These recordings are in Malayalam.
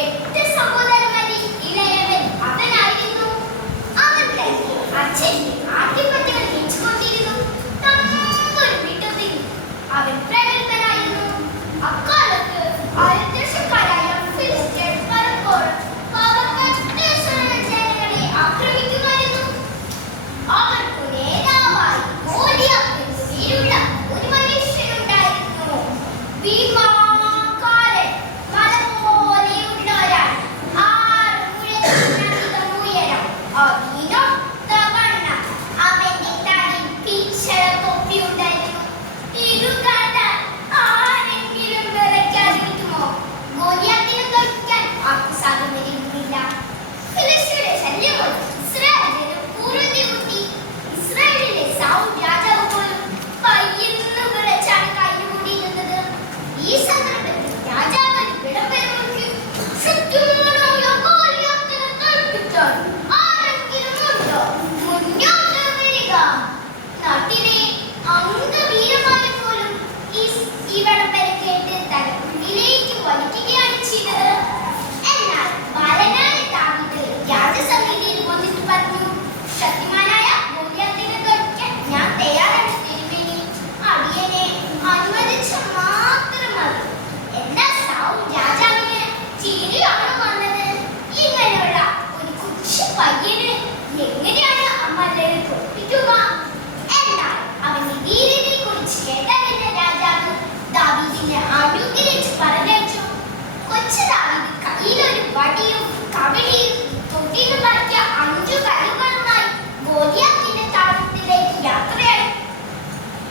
8 സഹോദരന്മാരിൽ ഇളയവൻ അവനായിരുന്നു. അവൻ തന്നെ അച്ഛന്റെ ആധിപത്യങ്ങൾ വെച്ചുകൊണ്ടിരുന്നു. തമ്പുരു വിട്ടതിൽ അവൻ പ്രഗത്ഭനായിരുന്നു. അക്കാലത്ത് അയൽദേശക്കാരായ ഫിലിസ്ത്യർ പലപ്പോഴും പാവപ്പെട്ട ഇസ്രായേൽ ജനങ്ങളെ ആക്രമിക്കുമായിരുന്നു. അവർക്ക് നേതാവായി ഗോലിയാത്ത് എന്നു പേരുള്ള ഒരു മനുഷ്യനുണ്ടായിരുന്നു. ഭീമാകാരൻ, മലപോലെയുള്ള ഒരാൾ, 6 മുഴത്തിനധികം ഉയരം, അതിനൊത്ത വണ്ണം. അവന്റെ തലയിൽ പിച്ചള തൊപ്പിയുണ്ടായിരുന്നു. ഇത് കണ്ടാൽ ആരെങ്കിലും വിറയ്ക്കാതിരിക്കുമോ? ഗോലിയാത്തിനെ തോൽപ്പിക്കാൻ ആർക്കും സാധ്യമല്ല. ഫിലിസ്ത്യരുടെ ശല്യം കൊണ്ട് ഇസ്രായേലിന് പൂർവ്വതി കൂട്ടി. ഇസ്രായേലിലെ സൗൽ രാജാവ് പോലും പയ്യെന്നു വിറച്ചാണ് കൈകൂടിയിരുന്നത്. ഈ സന്ദർഭത്തിൽ രാജാവ് വിടംബരമൊരുക്കി, ശക്തനായ ഗോലിയാത്തിനെ തോൽപ്പിക്കാൻ ആരെങ്കിലും ഉണ്ടോ? മുന്നോട്ട് വരിക. നാട്ടിലെ അംഗവീരന്മാരെ പോലും ഈ വിടംബരം കേട്ട് തല ഉള്ളിലേക്ക് വലിക്കുകയാണ് ചെയ്തത്. എന്നാൽ ബാലനായ ദാവീദ് രാജസന്നിധിയിൽ വന്നിട്ട് പറഞ്ഞു, ശക്തിമാനായ ഗോലിയാത്തിനെ തോൽപ്പിക്കാൻ ഞാൻ തയ്യാറാണ് തിരുമേനി. അടിയനെ അനുവദിച്ചാൽ മാത്രം മതി. എന്നാൽ സൗൽ രാജാവിന് ചിരിയാണ് വന്നത്. ഇങ്ങനെയുള്ള ഒരു കൊച്ചു പയ്യന് എങ്ങനെയാണ് അമരനെ തോൽപ്പിക്കുക? എന്നാൽ അവന്റെ ധീരതയെ കുറിച്ച് കേട്ടറിഞ്ഞ രാജാവ് ദാവീദിനെ അനുഗ്രഹിച്ച് പറഞ്ഞയച്ചു. കൊച്ചു ദാവീദ് കയ്യിലൊരു വടിയും കവടിയും തൊട്ടിന്ന് പറക്കിയ 5 കല്ലുകളുമായി ഗോലിയാത്തിന്റെ താവളത്തിലേക്ക് യാത്രയായി.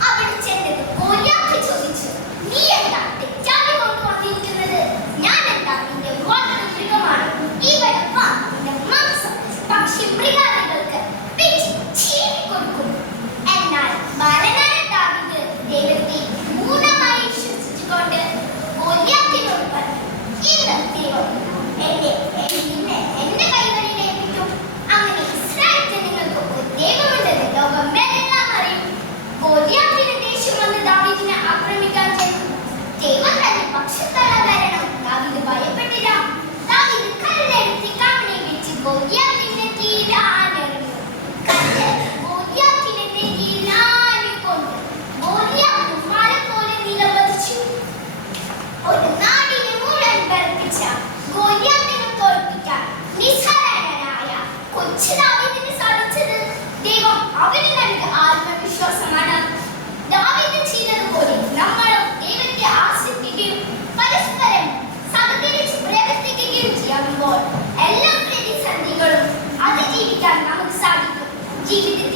അവിടെ ചെന്നത് ഗോലിയാത്ത് ചോദിച്ചു, നീ എന്താ തെറ്റാതെ കൊണ്ടുവന്നിരിക്കുന്നത്? ഞാൻ എന്താ നിന്റെ മൃഗമാണ്? ഇവിടെ വാ, നിന്റെ മാംസം പക്ഷി മൃഗാദികൾക്ക് വെച്ച് ചീന്തിക്കൊടുക്കും. എന്നാൽ ബാലനായ ദാവീദ് ദൈവത്തെ പൂർണ്ണമായി വിശ്വസിച്ചുകൊണ്ട് ഗോലിയാത്തിനോട് പറഞ്ഞു, ഇന്ന് ദൈവം എന്റെ കൈകളിൽ ഏൽപ്പിക്കും. അങ്ങനെ ഇസ്രായേൽ ജനങ്ങൾക്ക് ഒരു ദൈവമുണ്ടെന്ന് ലോകമെല്ലാം അറിയും. ഗോലിയാത്തിന് ദേഷ്യം വന്ന് ദാവീദിനെ ആക്രമിക്കാൻ ചെന്നു. ദൈവം തന്നെ പക്ഷത്തുള്ള കാരണം ദാവീദ് ഭയപ്പെട്ടില്ല. ദാവീദ് കല്ലെടുത്ത് കവണെ വെച്ച് ഗോലിയാത്തിന്റെ തീരാനെറിഞ്ഞു. കല്ല് ഗോലിയാത്തിന്റെ നെറ്റിയിൽ ആഞ്ഞുകൊണ്ട് ഗോലിയാത്ത് മല പോലെ നിലംപതിച്ചു. ഒരു നാടിനെ മുഴുവൻ വിറപ്പിച്ച ഗോലിയാത്തിനെ തോൽപ്പിക്കാൻ നിസ്സാരനായ കൊച്ചു ദാവീദിന് സാധിച്ചത് ദൈവം അവന് നൽകിയ ആത്മവിശ്വാസമാണ്. ദാവീദ് ചെയ്തതുപോലെ നമ്മളും ദൈവത്തെ ആശ്രയിക്കുകയും പരസ്പരം സഹകരിച്ച് പ്രവർത്തിക്കുകയും ചെയ്യുമ്പോൾ എല്ലാ പ്രതിസന്ധികളും അതിജീവിക്കാൻ നമുക്ക് സാധിക്കും. ജീവിതത്തിൽ